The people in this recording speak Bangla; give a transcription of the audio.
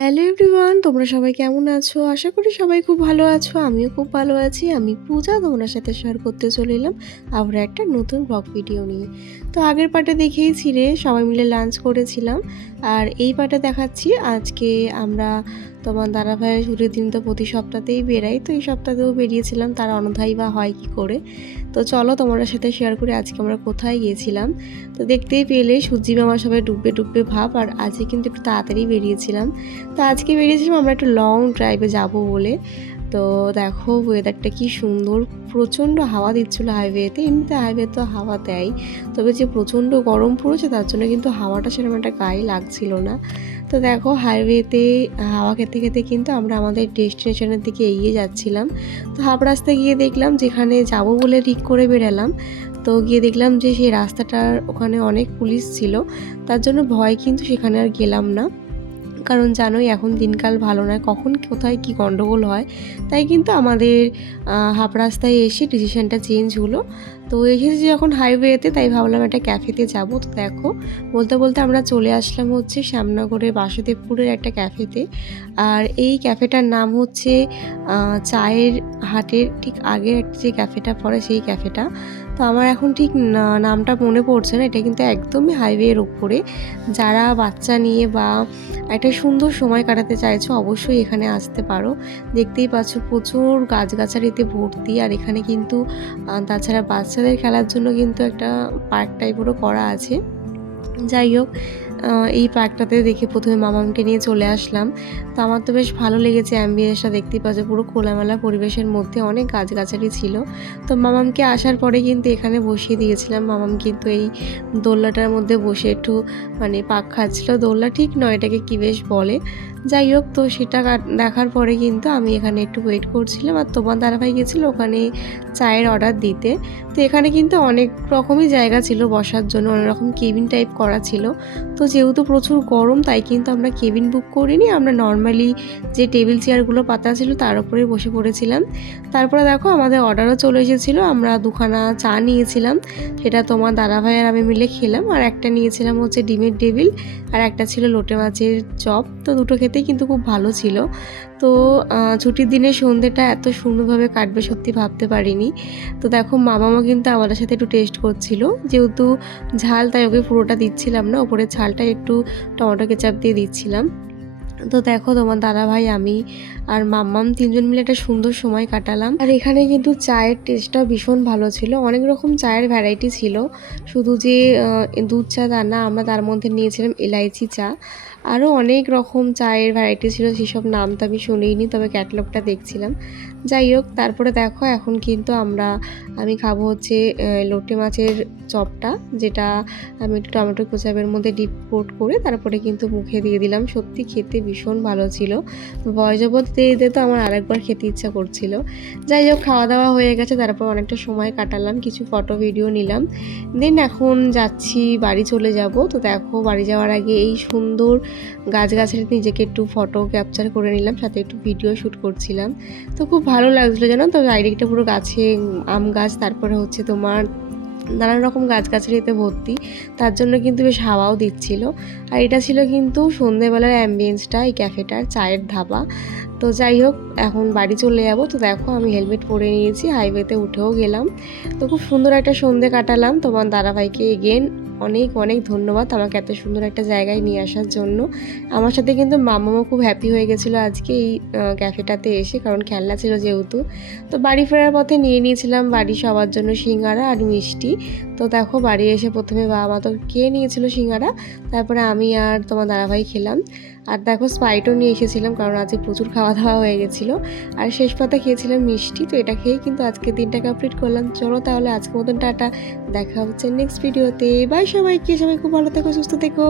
হ্যালো এভরিওয়ান, তোমরা সবাই কেমন আছো? আশা করি সবাই খুব ভালো আছো। আমিও খুব ভালো আছি। আমি পূজা তোমাদের সাথে শেয়ার করতে চলে এলাম আবার একটা নতুন ব্লগ ভিডিও নিয়ে। তো আগের পার্টে দেখেইছিলে সবাই মিলে লাঞ্চ করেছিলাম। আর এই পার্টে দেখাচ্ছি আজকে আমরা তোমার দাদাভাইয়ের ছুটির দিন তো প্রতি সপ্তাহতেই বেরাই। তো এই সপ্তাহেও বেরিয়েছিলাম, তার অন্যথায় বা হয় কী করে। তো চলো তোমাদের সাথে শেয়ার করি আজকে আমরা কোথায় গিয়েছিলাম। তো দেখতেই পেলে সূর্যি মামা সবাই ডুববে ডুববে ভাব, আর আজকে কিন্তু একটু তাড়াতাড়ি বেরিয়েছিলাম। তো আজকে বেরিয়েছিলাম আমরা একটু লং ড্রাইভে যাব বলে। তো দেখো ওয়েদারটা কি সুন্দর, প্রচণ্ড হাওয়া দিচ্ছিলো হাইওয়েতে। এমনিতে হাইওয়ে তো হাওয়া দেয়, তবে যে প্রচণ্ড গরম পড়েছে তার জন্য কিন্তু হাওয়াটা সেরকম একটা গায়ে লাগছিল না। তো দেখো হাইওয়েতে হাওয়া খেতে খেতে কিন্তু আমরা আমাদের ডেস্টিনেশনের দিকে এগিয়ে যাচ্ছিলাম। তো হাফ রাস্তায় গিয়ে দেখলাম যেখানে যাব বলে ঠিক করে বেরালাম, তো গিয়ে দেখলাম যে সেই রাস্তাটার ওখানে অনেক পুলিশ ছিল। তার জন্য ভয় কিন্তু সেখানে আর গেলাম না, কারণ জানোই এখন দিনকাল ভালো নয়, কখন কোথায় কি গন্ডগোল হয়। তাই কিন্তু আমাদের হাফ রাস্তায় এসে ডিসিশনটা চেঞ্জ হলো। তো এসেছি যখন হাইওয়েতে, তাই ভাবলাম একটা ক্যাফেতে যাব। তো দেখো বলতে বলতে আমরা চলে আসলাম হচ্ছে শ্যামনগরের বাসুদেবপুরের একটা ক্যাফেতে। আর এই ক্যাফেটার নাম হচ্ছে চায়ের হাটের ঠিক আগের একটা যে ক্যাফেটা পড়ে সেই ক্যাফেটা। তো আমার এখন ঠিক নামটা মনে পড়ছে না। এটা কিন্তু একদমই হাইওয়ের উপরে। যারা বাচ্চা নিয়ে বা একটা সুন্দর সময় কাটাতে চাইছো অবশ্যই এখানে আসতে পারো। দেখতেই পাচ্ছ প্রচুর গাছগাছালিতে ভর্তি, আর এখানে কিন্তু তাছাড়া বাচ্চাদের খেলার জন্য কিন্তু একটা পার্ক টাইপেরও করা আছে। যাই হোক, এই পার্কটাতে দেখে প্রথমে মামামকে নিয়ে চলে আসলাম। তো আমার তো বেশ ভালো লেগেছে অ্যাম্বিয়েন্সটা, দেখতেই পাচ্ছ পুরো খোলামেলা পরিবেশের মধ্যে অনেক গাছগাছালি ছিল। তো মামামকে আসার পরে কিন্তু এখানে বসিয়ে দিয়েছিলাম। মামাম কিন্তু এই দোলনাটার মধ্যে বসে একটু মানে পাক খাচ্ছিল। দোলনা ঠিক নয়, এটাকে কী বেশ বলে। যাই হোক, তো সেটা দেখার পরে কিন্তু আমি এখানে একটু ওয়েট করছিলাম, আর তোমার দাদাভাই গেছিলো ওখানে চায়ের অর্ডার দিতে। তো এখানে কিন্তু অনেক রকমই জায়গা ছিল বসার জন্য, অনেক রকম কেবিন টাইপ করা ছিল। তো যেহেতু প্রচুর গরম তাই কিন্তু আমরা কেবিন বুক করিনি, আমরা নর্মালি যে টেবিল চেয়ারগুলো পাতা ছিল তার উপরে বসে পড়েছিলাম। তারপরে দেখো আমাদের অর্ডারও চলে এসেছিলো। আমরা দুখানা চা নিয়েছিলাম, সেটা তোমার দাদাভাই আর আমি মিলে খেলাম। আর একটা নিয়েছিলাম হচ্ছে ডিমের ডেভিল, আর একটা ছিল লোটে মাছের চপ। তো দুটো খেতেই কিন্তু খুব ভালো ছিল। তো ছুটির দিনে সন্ধ্যেটা এত সুন্দরভাবে কাটবে সত্যি ভাবতে পারিনি। তো দেখো মামামা কিন্তু আমাদের সাথে একটু টেস্ট করছিল, যেহেতু ঝাল তাই ওকে পুরোটা দিচ্ছিলাম না, ওপরে ঝালটা একটু টমেটো কেচাপ দিয়ে দিচ্ছিলাম। তো দেখো তোমার দাদাভাই, আমি আর মাম্মাম তিনজন মিলে একটা সুন্দর সময় কাটালাম। আর এখানে কিন্তু চায়ের টেস্টটাও ভীষণ ভালো ছিল, অনেক রকম চায়ের ভ্যারাইটি ছিল। শুধু যে দুধ চা তা না, আমরা তার মধ্যে নিয়েছিলাম এলাইচি চা। আরও অনেক রকম চায়ের ভ্যারাইটি ছিল, সেসব নাম তো আমি শুনিনি, তবে ক্যাটালগটা দেখছিলাম। যাই হোক, তারপরে দেখো এখন কিন্তু আমি খাবো হচ্ছে লোটে মাছের চপটা, যেটা আমি একটু টমেটো কেচাপের মধ্যে ডিপ কোট করে তারপরে কিন্তু মুখে দিয়ে দিলাম। সত্যি খেতে ভীষণ ভালো ছিল। ভয়েস ওভার দিতে দিতে তো আমার আরেকবার খেতে ইচ্ছা করছিল। যাই হোক, খাওয়া দাওয়া হয়ে গেছে, তারপর অনেকটা সময় কাটালাম, কিছু ফটো ভিডিও নিলাম। দেন এখন যাচ্ছি বাড়ি চলে যাব। তো দেখো বাড়ি যাওয়ার আগে এই সুন্দর গাছগাছালিতে নিজেকে একটু ফটো ক্যাপচার করে নিলাম, সাথে একটু ভিডিও শ্যুট করছিলাম। তো খুব ভালো লাগছিলো জানো তো, চারিদিকটা পুরো গাছে আম গাছ, তারপরে হচ্ছে তোমার নানান রকম গাছগাছালিতে ভর্তি, তার জন্য কিন্তু বেশ হাওয়াও দিচ্ছিল। আর এটা ছিল কিন্তু সন্ধ্যেবেলার অ্যাম্বিয়েন্সটা এই ক্যাফেটার, চায়ের ধাবা। তো যাই হোক, এখন বাড়ি চলে যাব। তো দেখো আমি হেলমেট পরে নিয়েছি, হাইওয়েতে উঠেও গেলাম। তো খুব সুন্দর একটা সন্ধ্যে কাটালাম। তোমার দাদাভাইকে এগেন অনেক অনেক ধন্যবাদ আমাকে এত সুন্দর একটা জায়গায় নিয়ে আসার জন্য। আমার সাথে কিন্তু মামাও খুব হ্যাপি হয়ে গেছিলো আজকে এই ক্যাফেটাতে এসে, কারণ খেলনা ছিল যেহেতু। তো বাড়ি ফেরার পথে নিয়ে নিয়েছিলাম বাড়ি সবার জন্য সিঙ্গারা আর মিষ্টি। তো দেখো বাড়ি এসে প্রথমে বাবা মা তো খেয়ে নিয়েছিল সিঙ্গারা, তারপরে আমি আর তোমার দাদাভাই খেলাম। আর দেখো স্প্রাইটও নিয়ে এসেছিলাম, কারণ আজকে প্রচুর খাওয়া দাওয়া হয়ে গেছিলো। আর শেষ পাতা খেয়েছিলাম মিষ্টি। তো এটা খেয়েই কিন্তু আজকে দিনটা কমপ্লিট করলাম। চলো তাহলে আজকের মতন টাটা, দেখা হচ্ছে নেক্সট ভিডিওতে। বাই সবাইকে, সবাই খুব ভালো থেকো, সুস্থ থেকো।